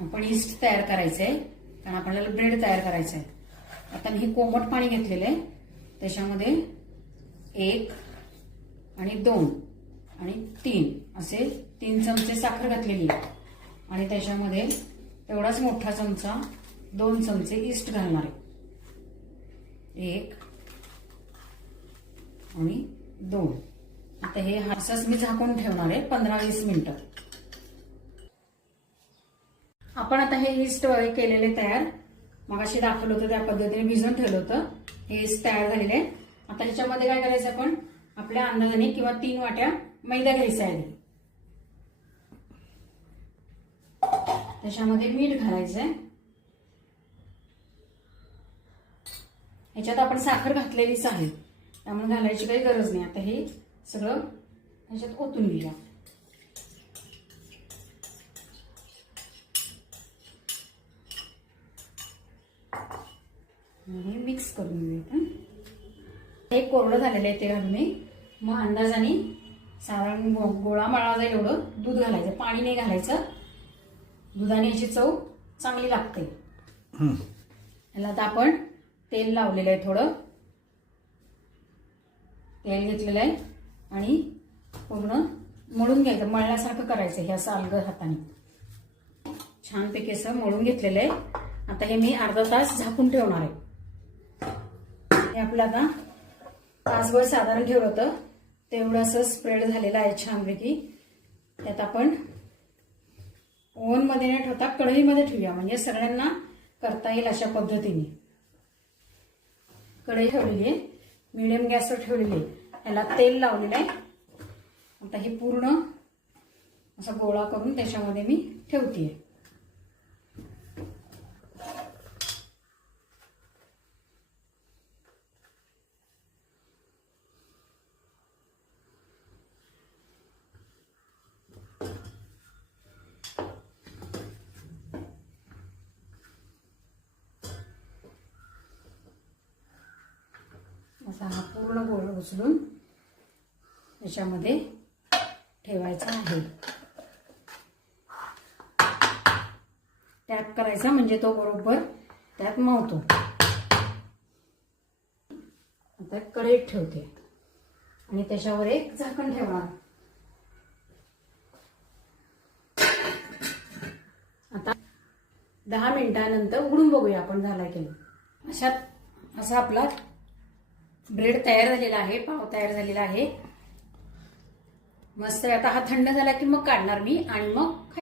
आपण ईस्ट तयार करायचं आहे, कारण आपल्याला ब्रेड तयार करायचं आहे. आता मी हे कोमट पाणी घेतलेलं आहे, त्याच्यामध्ये 1 आणि 2 आणि 3 असे 3 चमचे साखर घातलेली आहे. आणि त्याच्यामध्ये तेवढाच मोठा चमचा 2 चमचे ईस्ट घालणार आहे. 1 आणि 2. आता हे असंच मी झाकून ठेवणार आहे 15-20 मिनिटं. आपण आता हे ईस्ट केलेले तयार, मगाशी दाखवलं होतं त्या पद्धतीने भिजवून ठेवलं होतं. हे ईस्ट तयार झालेले आहे. आता ह्याच्यामध्ये काय करायचं, आपण आपल्या अंदाजाने किंवा 3 वाट्या मैदा घ्यायचा आहे. त्याच्यामध्ये मीठ घालायचंय. ह्याच्यात आपण साखर घातलेलीच आहे, त्यामुळे घालायची काही गरज नाही. आता हे सगळं ह्याच्यात ओतून घेऊया. हे मिक्स करून घेऊया. हे कोरडं झालेलं आहे ते घालून मग अंदाजाने साधारण गोळा मळला जाईल एवढं दूध घालायचं, पाणी नाही घालायचं. दुधाने याची चव चांगली लागते. याला आता आपण तेल लावलेलं आहे, थोडं तेल घेतलेलं आहे आणि पूर्ण मळून घ्यायचं, मळल्यासारखं करायचं. हे असं अलगद हाताने छानपैकी असं मळून घेतलेलं आहे. आता हे मी अर्धा तास झाकून ठेवणार आहे. हे आपलं आता तासभर साधारण ठेवलं होतं, तेवढं असं स्प्रेड झालेलं आहे छानपैकी. त्यात आपण ओव्हन मध्ये न ठेवता कढईमध्ये ठेवूया, म्हणजे सगळ्यांना करता येईल अशा पद्धतीने. कढई ठेवलेली आहे, मिडियम गॅसवर ठेवलेली आहे, त्याला तेल लावलेलं आहे. आता हे पूर्ण असा गोळा करून त्याच्यामध्ये मी ठेवतेय. असा हा पूर्ण गोळा उचलून याच्यामध्ये ठेवायचा आहे. टॅप करायचा म्हणजे तो बरोबर त्यात मावतो. आता कढईत ठेवते आणि त्याच्यावर एक झाकण ठेवणार. आता 10 मिनिटांनंतर उघडून बघूया आपण झाला की नाही. असा आपला ब्रेड तयार झालेला आहे, पाव तयार झालेला आहे मस्त. आता हा थंड झाला की मग काढणार मी आणि मग